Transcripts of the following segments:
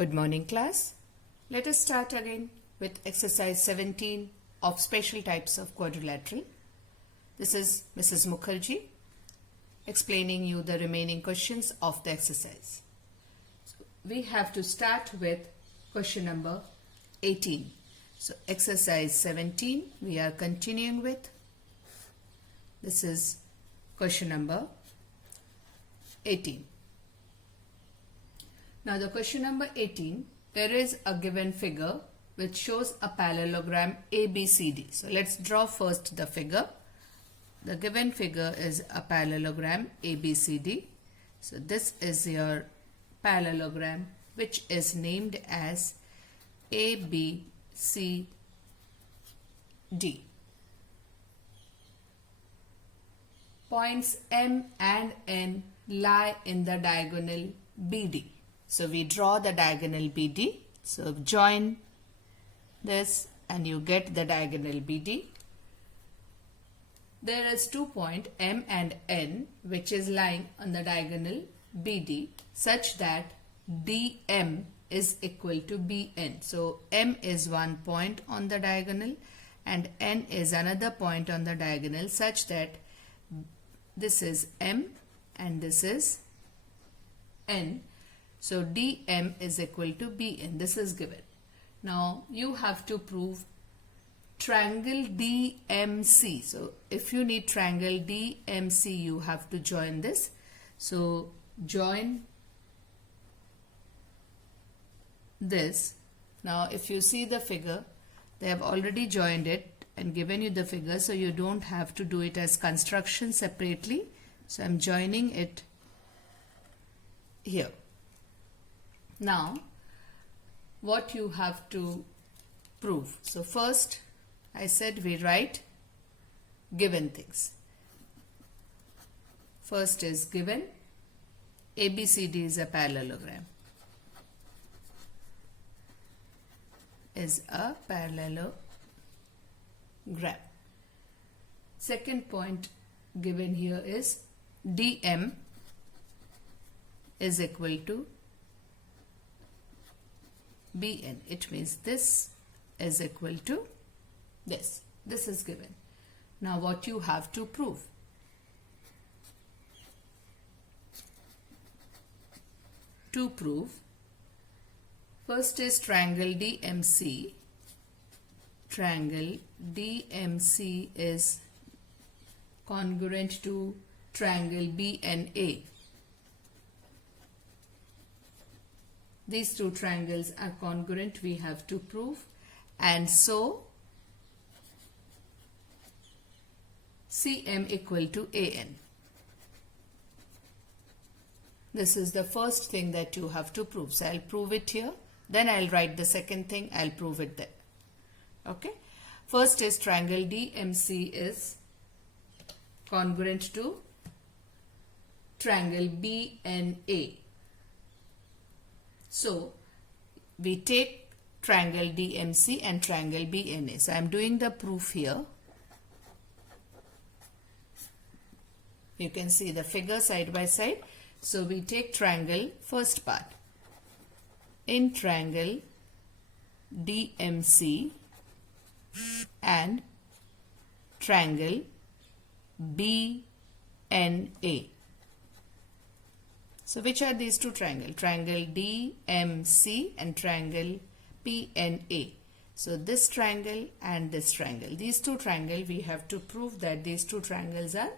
Good morning, class. Let us start again with exercise 17 of special types of quadrilateral. This is Mrs. Mukherjee explaining you the remaining questions of the exercise. So we have to start with question number 18. So exercise 17 we are continuing with. This is question number 18. Now the question number 18, there is a given figure which shows a parallelogram ABCD. So let's draw first the figure. The given figure is a parallelogram ABCD. So this is your parallelogram which is named as ABCD. Points M and N lie in the diagonal BD. So we draw the diagonal BD. So join this and you get the diagonal BD. There is 2 point M and N which is lying on the diagonal BD such that DM is equal to BN. So M is one point on the diagonal and N is another point on the diagonal such that this is M and this is N. So DM is equal to BN. This is given. Now you have to prove triangle DMC. So if you need triangle DMC, you have to join this. So join this. Now if you see the figure, they have already joined it and given you the figure, so you don't have to do it as construction separately. So I'm joining it here. Now, what you have to prove. So first, I said we write given things. First is given. ABCD is a parallelogram. Is a parallelogram. Second point given here is DM is equal to BN. It means this is equal to this. This is given. Now what you have to prove. To prove, first is triangle DMC. Triangle DMC is congruent to triangle BNA. These two triangles are congruent, we have to prove, and so CM equal to AN. This is the first thing that you have to prove. So I'll prove it here, then I'll write the second thing, I'll prove it there. Okay. First is triangle DMC is congruent to triangle BNA. So we take triangle DMC and triangle BNA. So I am doing the proof here. You can see the figure side by side. So we take triangle first part. In triangle DMC and triangle BNA. So which are these two triangles? Triangle DMC and triangle BNA. So this triangle and this triangle. These two triangles, we have to prove that these two triangles are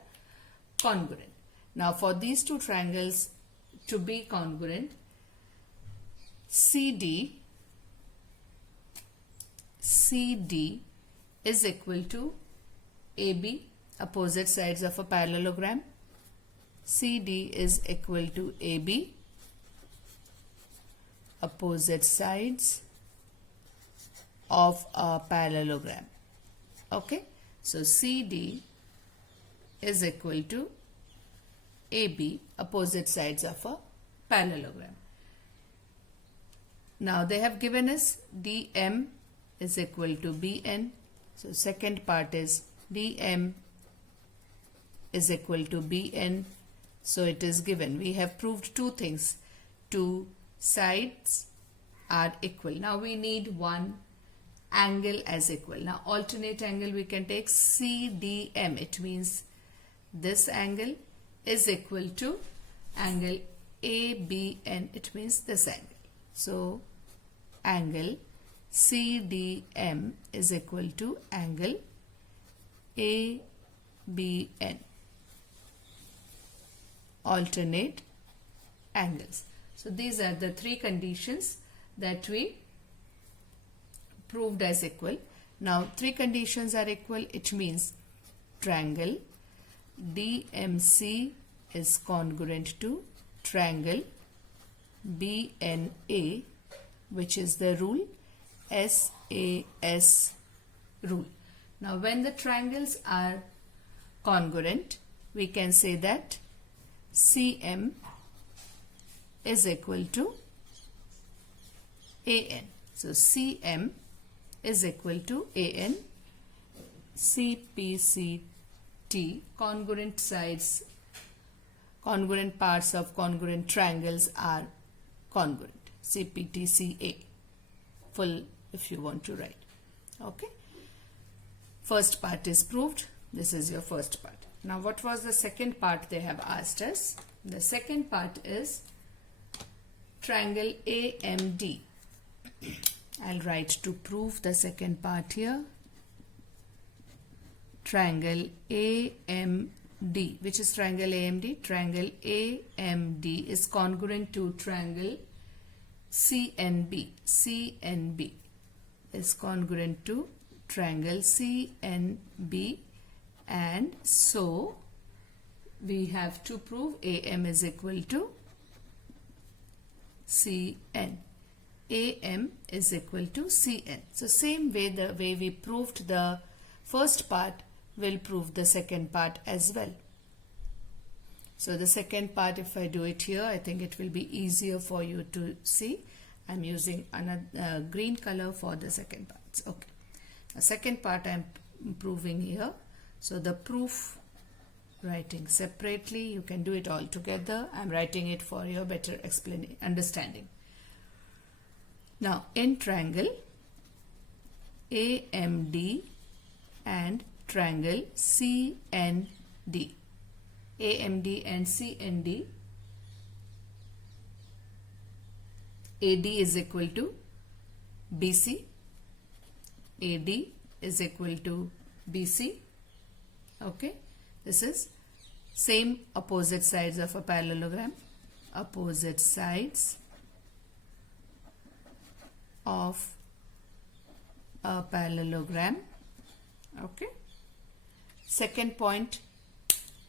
congruent. Now for these two triangles to be congruent, CD is equal to AB, opposite sides of a parallelogram. CD is equal to AB, opposite sides of a parallelogram. Okay, so CD is equal to AB, opposite sides of a parallelogram. Now they have given us DM is equal to BN. So second part is DM is equal to Bn. So it is given. We have proved two things. Two sides are equal. Now we need one angle as equal. Now alternate angle we can take CDM. It means this angle is equal to angle ABN. It means this angle. So angle CDM is equal to angle ABN. Alternate angles. So these are the three conditions that we proved as equal. Now three conditions are equal. It means triangle DMC is congruent to triangle BNA, which is the rule SAS rule. Now when the triangles are congruent, we can say that CM is equal to AN. So CM is equal to AN. CPCT, congruent sides, congruent parts of congruent triangles are congruent. CPTCA, full if you want to write. Okay. First part is proved. This is your first part. Now what was the second part they have asked us? The second part is triangle AMD. I'll write to prove the second part here. Triangle AMD. Which is triangle AMD? Triangle AMD is congruent to triangle CNB. CNB is congruent to triangle CNB, and so we have to prove AM is equal to CN. AM is equal to CN. So same way, the way we proved the first part, will prove the second part as well. So the second part, if I do it here, I think it will be easier for you to see. I'm using another green color for the second parts. Okay. The second part I'm proving here. So the proof, writing separately, you can do it all together. I'm writing it for your better understanding. Now in triangle AMD and triangle CND, AMD and CND, AD is equal to BC, AD is equal to BC. Okay, this is same opposite sides of a parallelogram, opposite sides of a parallelogram. Okay, second point,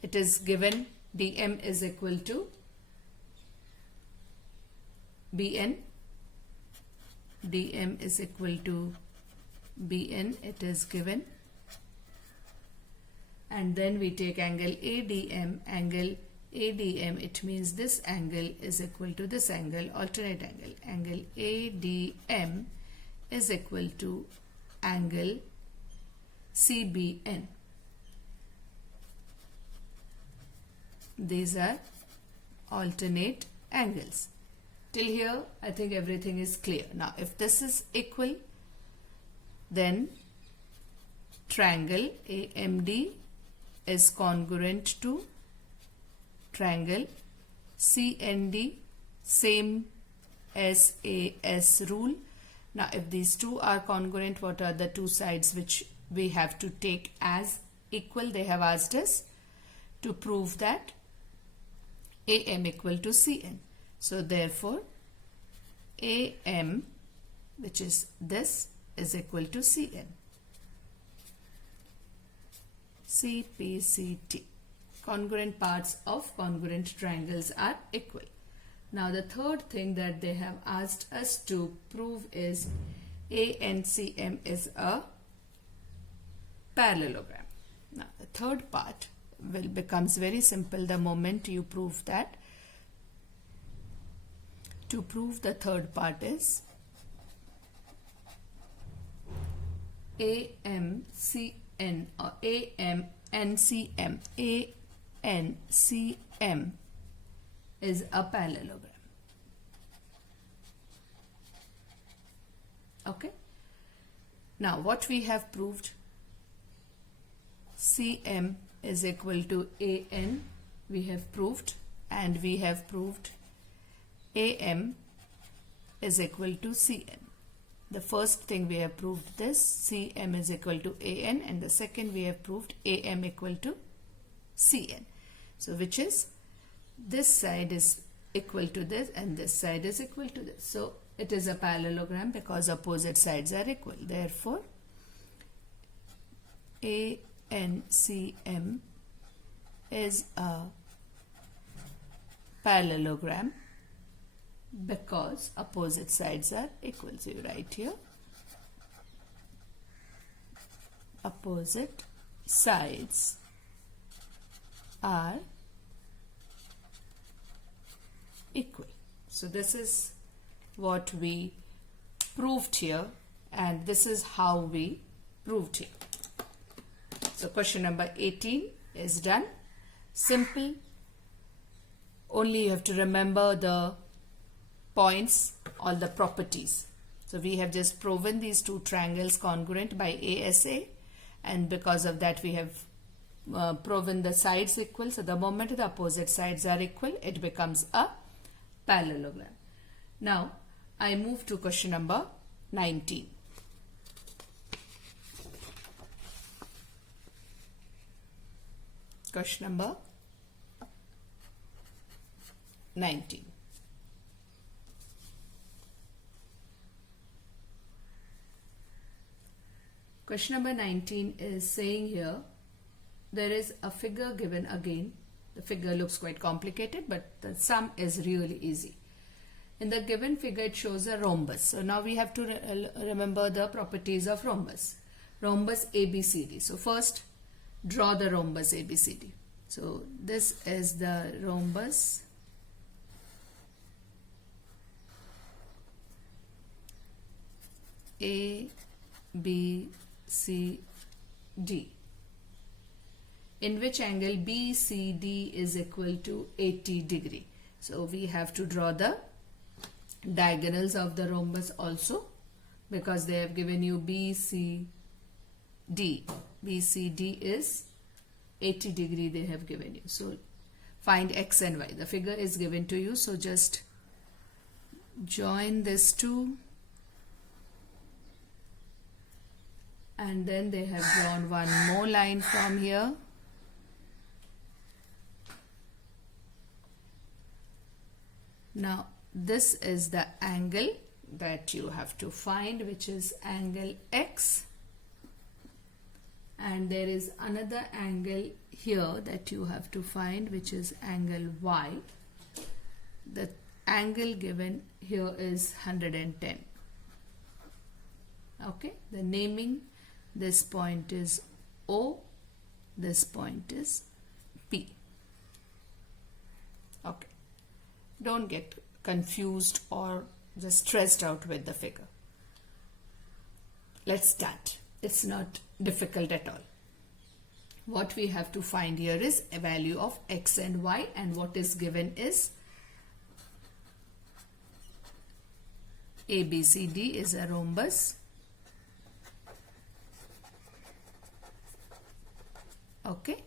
it is given DM is equal to BN, DM is equal to BN, it is given, and then we take angle ADM, it means this angle is equal to this angle, alternate angle ADM is equal to angle CBN. These are alternate angles. Till here, I think everything is clear. Now, if this is equal, then triangle AMD is congruent to triangle CND, same SAS rule. Now, if these two are congruent, what are the two sides which we have to take as equal? They have asked us to prove that AM equal to CN. So therefore, AM, which is this, is equal to CN. CPCT. Congruent parts of congruent triangles are equal. Now the third thing that they have asked us to prove is ANCM is a parallelogram. Now the third part becomes very simple the moment you prove that. To prove the third part is AMCN or AMNCM. ANCM is a parallelogram. Okay. Now what we have proved, CM is equal to AN, we have proved, and we have proved AM is equal to CN. The first thing we have proved this, CM is equal to AN, and the second we have proved AM equal to CN. So which is, this side is equal to this and this side is equal to this. So it is a parallelogram because opposite sides are equal. Therefore, ANCM is a parallelogram because opposite sides are equal. So you write here, opposite sides are equal. So this is what we proved here, and this is how we proved here. So question number 18 is done. Simple. Only you have to remember the points or the properties. So we have just proven these two triangles congruent by ASA, and because of that we have proven the sides equal. So the moment the opposite sides are equal, it becomes a parallelogram. Now I move to question number 19. Question number 19. Question number 19 is saying here, there is a figure given again. The figure looks quite complicated, but the sum is really easy. In the given figure, it shows a rhombus. So now we have to remember the properties of rhombus. Rhombus ABCD. So first, draw the rhombus ABCD. So this is the rhombus ABCD, in which angle BCD is equal to 80 degree. So we have to draw the diagonals of the rhombus also, because they have given you BCD. BCD is 80 degree they have given you. So find X and Y. The figure is given to you. So just join this two, and then they have drawn one more line from here. Now this is the angle that you have to find, which is angle X, and there is another angle here that you have to find, which is angle Y. The angle given here is 110. Okay, the naming, this point is O, this point is P. Okay, don't get confused or just stressed out with the figure. Let's start. It's not difficult at all. What we have to find here is a value of X and Y, and what is given is ABCD is a rhombus. Okay,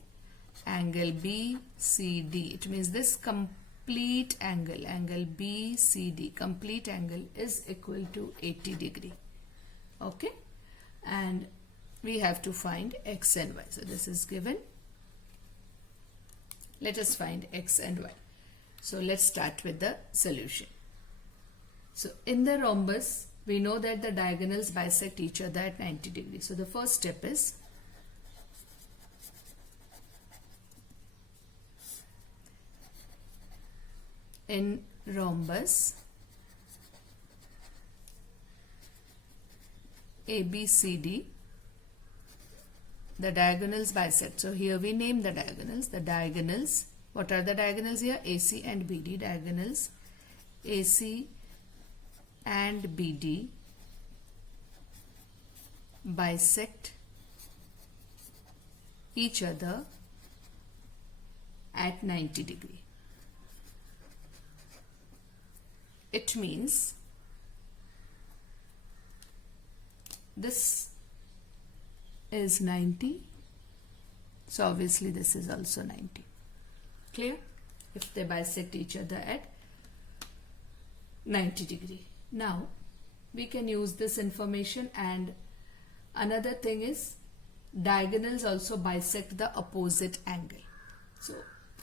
angle BCD, it means this complete angle, angle BCD, complete angle is equal to 80 degree. Okay, and we have to find X and Y. So this is given. Let us find X and Y. So let's start with the solution. So in the rhombus, we know that the diagonals bisect each other at 90 degrees. So the first step is in rhombus ABCD, the diagonals bisect. So here we name the diagonals. The diagonals, what are the diagonals here? AC and BD. Diagonals AC and BD bisect each other at 90 degree. It means this is 90. So obviously this is also 90. Clear? If they bisect each other at 90 degree. Now we can use this information, and another thing is diagonals also bisect the opposite angle. So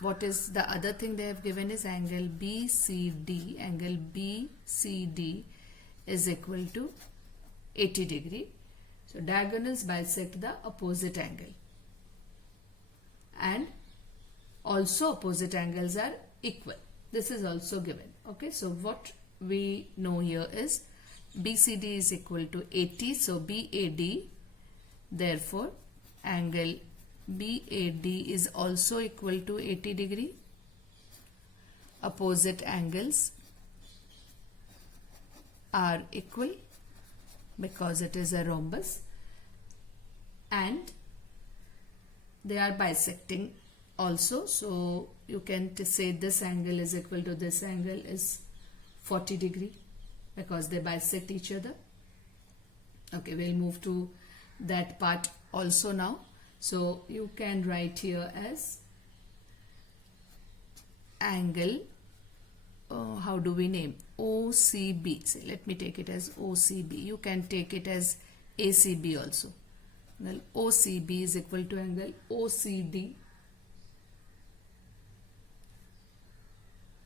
what is the other thing they have given is angle BCD. Angle BCD is equal to 80 degree. So diagonals bisect the opposite angle, and also opposite angles are equal. This is also given. Okay, so what we know here is BCD is equal to 80. So BAD, therefore angle BAD is also equal to 80 degree. Opposite angles are equal because it is a rhombus, and they are bisecting also. So you can say this angle is equal to this angle is 40 degree because they bisect each other. Okay, we'll move to that part also now. So you can write here as angle, how do we name? OCB. So let me take it as OCB. You can take it as ACB also. Well, OCB is equal to angle OCD,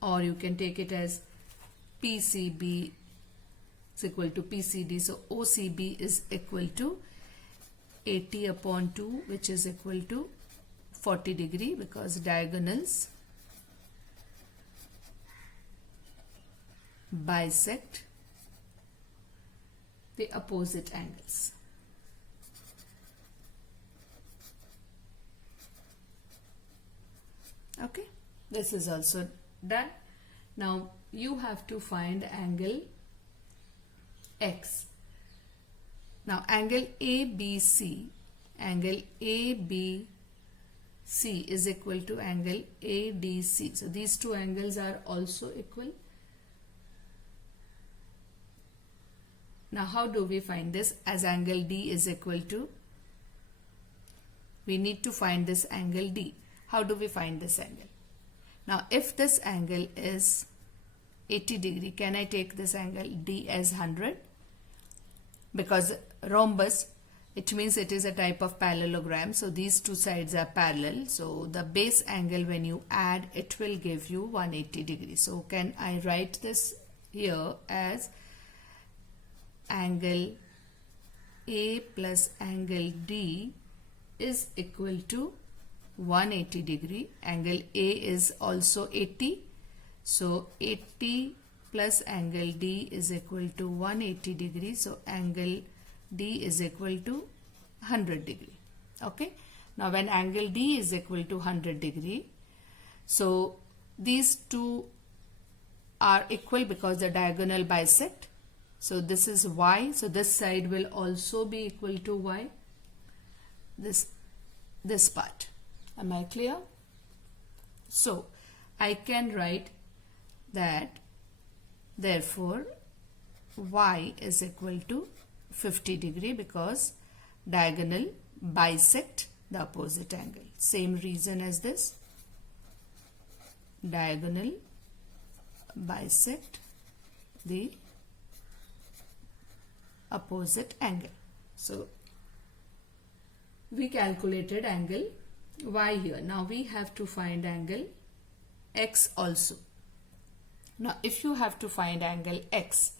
or you can take it as PCB is equal to PCD. So OCB is equal to 80 upon 2, which is equal to 40 degree, because diagonals bisect the opposite angles. Okay, this is also done. Now you have to find angle X. Now angle ABC, angle ABC is equal to angle ADC. So these two angles are also equal. Now how do we find this? As angle D is equal to, we need to find this angle D. How do we find this angle? Now if this angle is 80 degree, can I take this angle D as 100? Because rhombus, it means it is a type of parallelogram. So these two sides are parallel. So the base angle, when you add, it will give you 180 degrees. So can I write this here as angle A plus angle D is equal to 180 degree. Angle A is also 80. So 80 plus angle D is equal to 180 degree. So angle D is equal to 100 degree. Okay. Now when angle D is equal to 100 degree, so these two are equal because the diagonal bisect. So this is Y. So this side will also be equal to Y. This part. Am I clear? So I can write that therefore Y is equal to 50 degree because diagonal bisect the opposite angle. Same reason as this. Diagonal bisect the opposite angle. So we calculated angle Y here. Now we have to find angle X also. Now if you have to find angle X,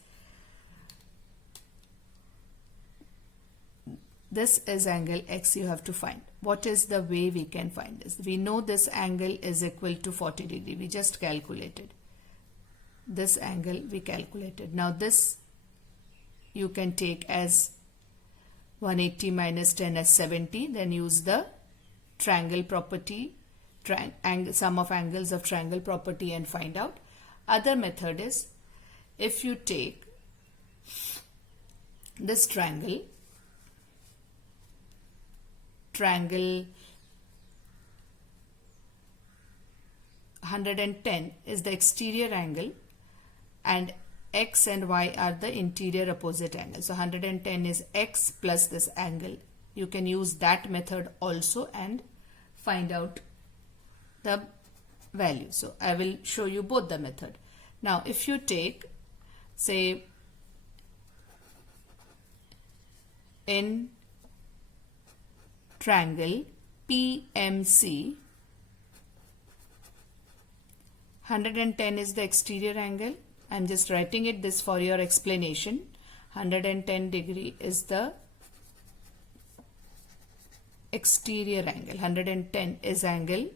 this is angle X you have to find. What is the way we can find this? We know this angle is equal to 40 degree. We just calculated. This angle we calculated. Now this you can take as 180 minus 10 as 70. Then use the triangle property, sum of angles of triangle property, and find out. Other method is, if you take this triangle 110 is the exterior angle, and x and y are the interior opposite angles. So 110 is x plus this angle. You can use that method also and find out the value. So I will show you both the method. Now if you take, say, in triangle PMC, 110 is the exterior angle. I'm just writing it this for your explanation. 110 degree is the exterior angle. 110 is angle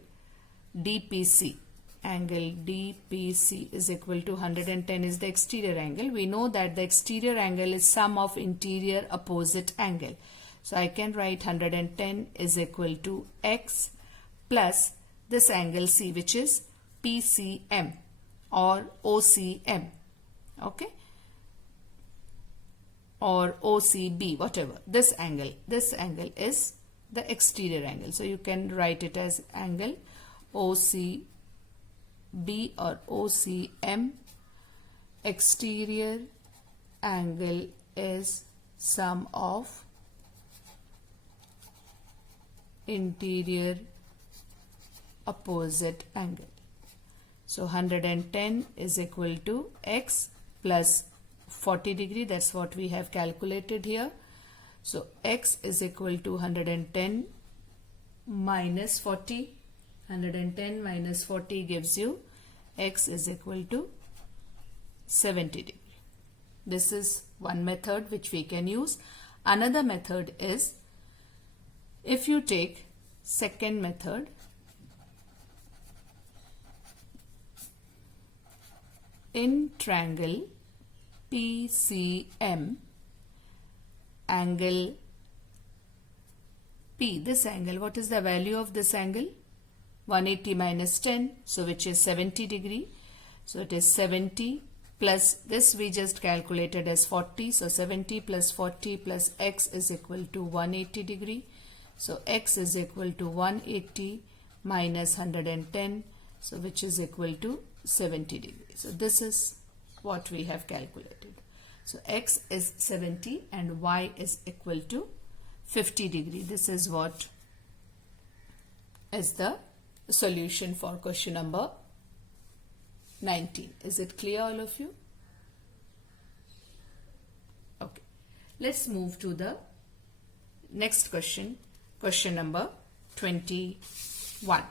DPC. Angle DPC is equal to 110 is the exterior angle. We know that the exterior angle is sum of interior opposite angle. So I can write 110 is equal to x plus this angle C, which is PCM or OCM, okay, or OCB, whatever. This angle is the exterior angle. So you can write it as angle OCB or OCM. Exterior angle is sum of interior opposite angle. So 110 is equal to x plus 40 degree. That's what we have calculated here. So x is equal to 110 minus 40. 110 minus 40 gives you x is equal to 70 degree. This is one method which we can use. Another method is, if you take second method, in triangle PCM, angle P, this angle, what is the value of this angle? 180 minus 10, so which is 70 degree. So it is 70 plus this we just calculated as 40. So 70 plus 40 plus x is equal to 180 degree. So x is equal to 180 minus 110, so which is equal to 70 degree. So this is what we have calculated. So x is 70 and y is equal to 50 degree. This is what is the solution for question number 19. Is it clear, all of you? Okay. Let's move to the next question. Question number 21.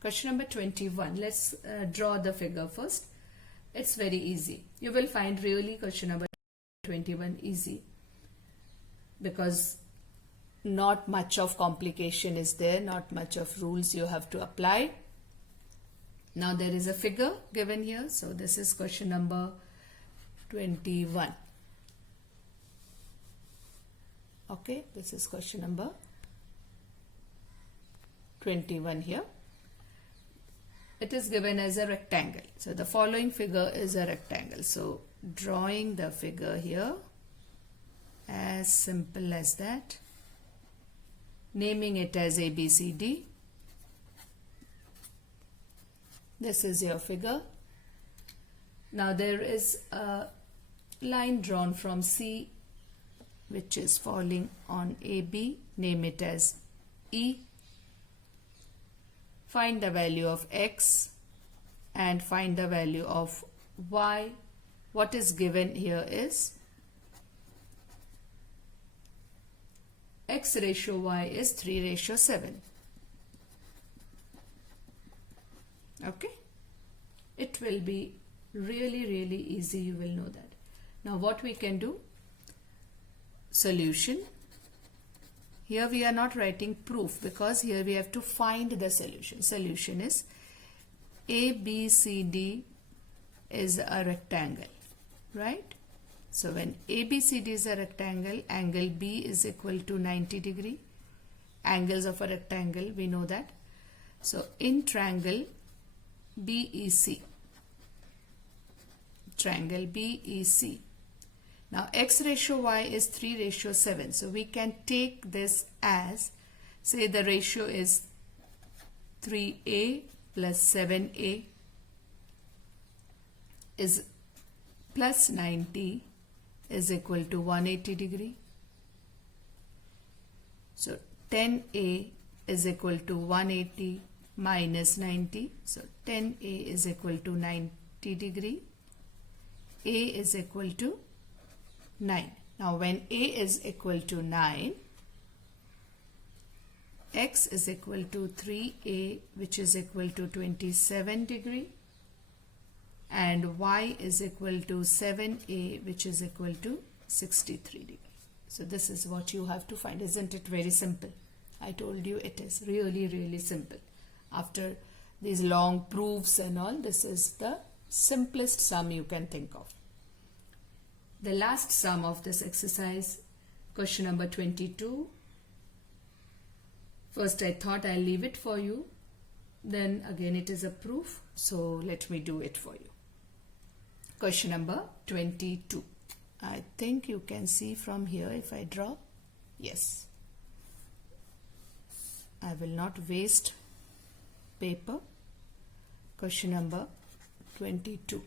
Question number 21. Let's draw the figure first. It's very easy. You will find really question number 21 easy because not much of complication is there, not much of rules you have to apply. Now there is a figure given here. So this is question number 21. Okay, this is question number 21 here. It is given as a rectangle. So the following figure is a rectangle. So drawing the figure here, as simple as that, naming it as ABCD. This is your figure. Now there is a line drawn from C which is falling on AB. Name it as E. Find the value of x and find the value of y. What is given here is x ratio y is 3:7. Okay, it will be really easy, you will know that. Now what we can do, solution. Here we are not writing proof because here we have to find the solution. Solution is ABCD is a rectangle, right? So when ABCD is a rectangle, angle B is equal to 90 degree. Angles of a rectangle, we know that. So in triangle BEC, Now x ratio y is 3 ratio 7. So we can take this as, say the ratio is 3a plus 7a is plus 90 is equal to 180 degree. So 10a is equal to 180 minus 90. So 10a is equal to 90 degree. A is equal to 9. Now when a is equal to 9, x is equal to 3a, which is equal to 27 degree, and y is equal to 7a, which is equal to 63 degree. So this is what you have to find. Isn't it very simple? I told you it is really simple. After these long proofs and all, this is the simplest sum you can think of. The last sum of this exercise, question number 22. First I thought I'll leave it for you. Then again it is a proof. So let me do it for you. Question number 22. I think you can see from here if I draw. Yes. I will not waste paper. Question number 22.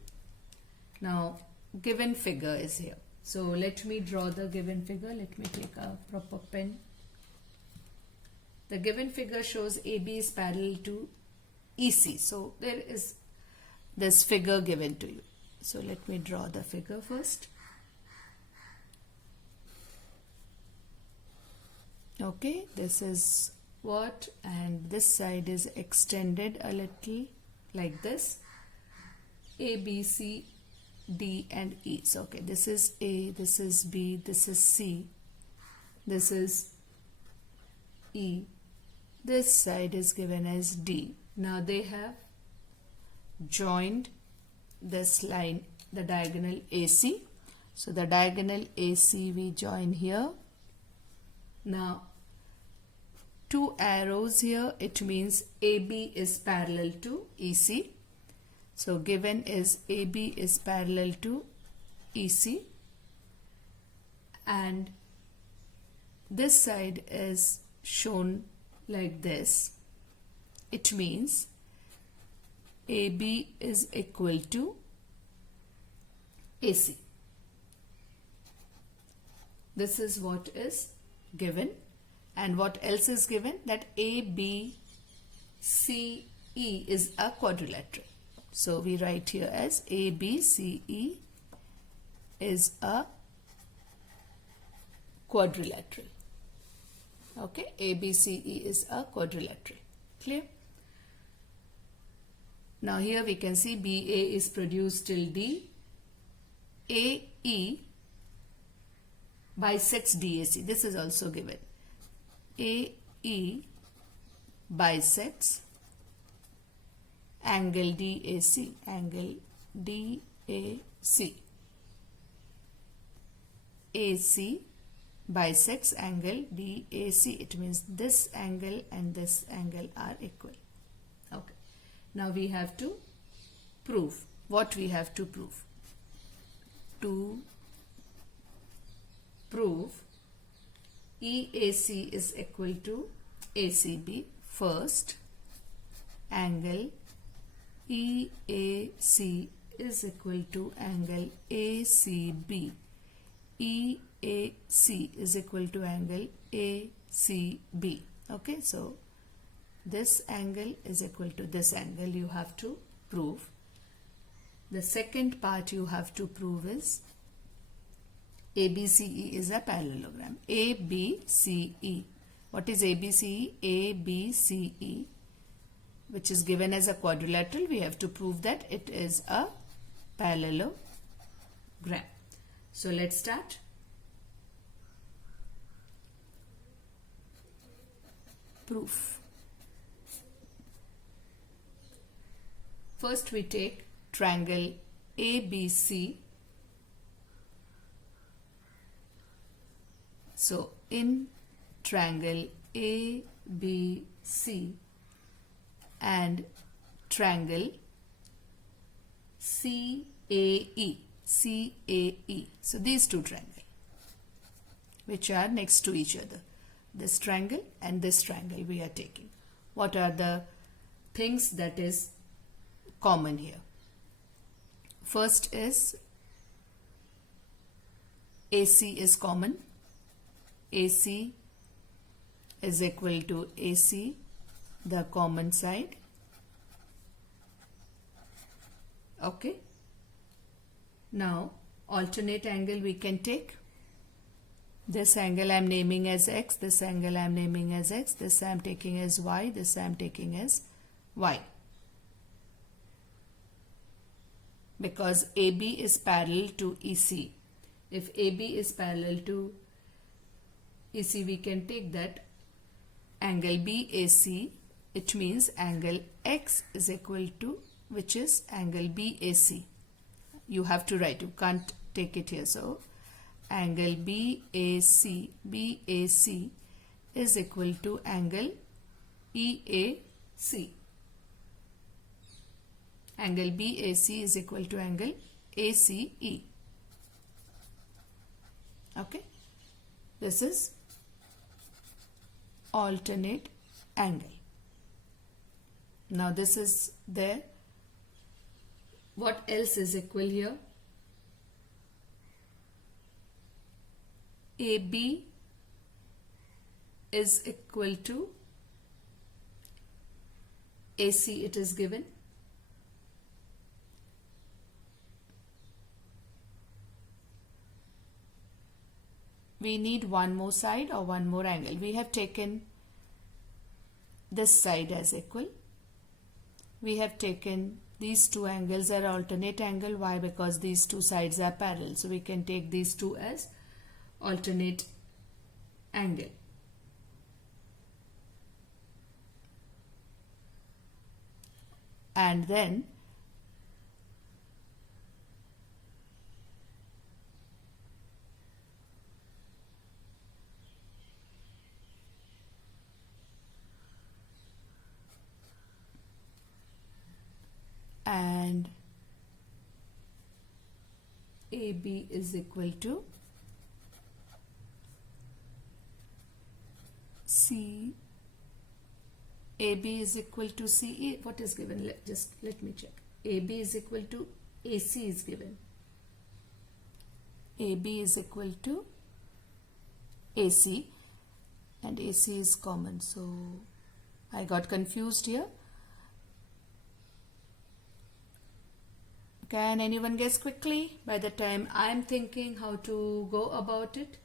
Now given figure is here. So let me draw the given figure. Let me take a proper pen. The given figure shows AB is parallel to EC. So there is this figure given to you. So let me draw the figure first. Okay, this is what, and this side is extended a little like this. A, B, C, D and E. So okay, this is A, this is B, this is C, this is E. This side is given as D. Now they have joined this line, the diagonal AC. So the diagonal AC we join here. Now two arrows here, it means AB is parallel to EC. So given is AB is parallel to EC, and this side is shown like this. It means AB is equal to AC. This is what is given. And what else is given? That ABCE is a quadrilateral. So we write here as ABCE is a quadrilateral. Okay, ABCE is a quadrilateral. Clear? Now here we can see BA is produced till D. AE bisects DAC. This is also given. AE bisects angle DAC. Angle DAC. AC bisects angle DAC. It means this angle and this angle are equal. Okay. Now we have to prove. What we have to prove? To prove EAC is equal to ACB, first angle EAC is equal to angle ACB. EAC is equal to angle ACB. Okay, so this angle is equal to this angle, you have to prove. The second part you have to prove is ABCE is a parallelogram. ABCE. What is ABCE? ABCE, which is given as a quadrilateral. We have to prove that it is a parallelogram. So let's start. Proof. First we take triangle ABC. So in triangle ABC and triangle CAE. CAE. So these two triangles which are next to each other. This triangle and this triangle we are taking. What are the things that is common here? First is AC is common. AC is equal to AC, the common side. Okay. Now alternate angle we can take. This angle I am naming as X, this angle I am naming as X, this I am taking as Y, this I am taking as Y. Because AB is parallel to EC. If AB is parallel to EC, we can take that angle BAC. It means angle X is equal to, which is angle BAC. You have to write, you can't take it here. So angle BAC is equal to angle EAC. Angle BAC is equal to angle ACE. Okay. This is alternate angle. Now this is there. What else is equal here? AB is equal to AC, it is given. We need one more side or one more angle. We have taken this side as equal. We have taken these two angles are alternate angle. Why? Because these two sides are parallel. So we can take these two as alternate angle. And then AB is equal to C. AB is equal to CE. What is given? Let me check. AB is equal to AC is given. AB is equal to AC and AC is common. So I got confused here. Can anyone guess quickly by the time I am thinking how to go about it?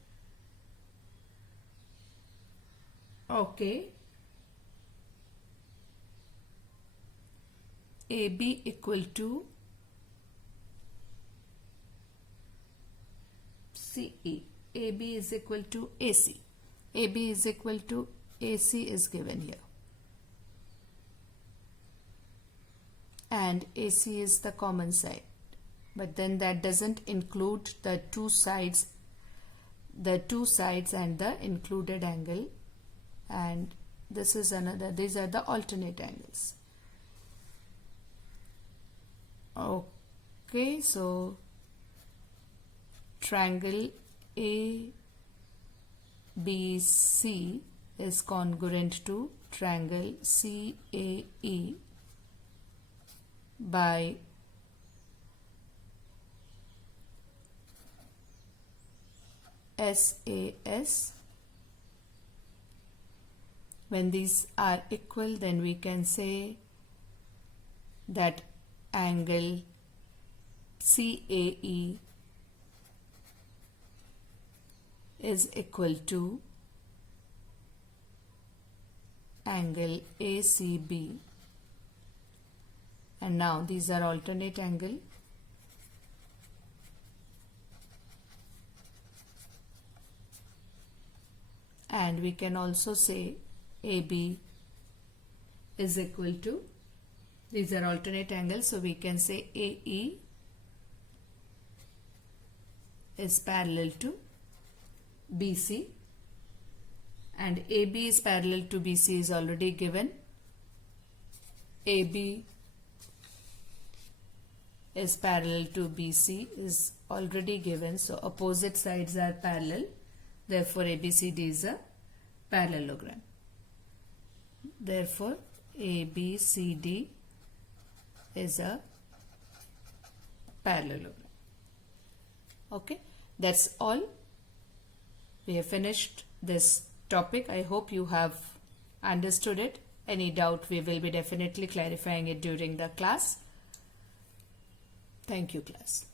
Okay. AB equal to CE. AB is equal to AC. AB is equal to AC is given here. And AC is the common side. But then that doesn't include the two sides and the included angle. And this is another, these are the alternate angles. Okay, so triangle ABC is congruent to triangle CAE by SAS. When these are equal, then we can say that angle CAE is equal to angle ACB. And now these are alternate angle. And we can also say AB is equal to, these are alternate angles, so we can say AE is parallel to BC, and AB is parallel to BC is already given. AB is parallel to BC is already given. So opposite sides are parallel. Therefore ABCD is a parallelogram. Therefore ABCD is a parallelogram. Okay, that's all. We have finished this topic. I hope you have understood it. Any doubt, we will be definitely clarifying it during the class. Thank you, class.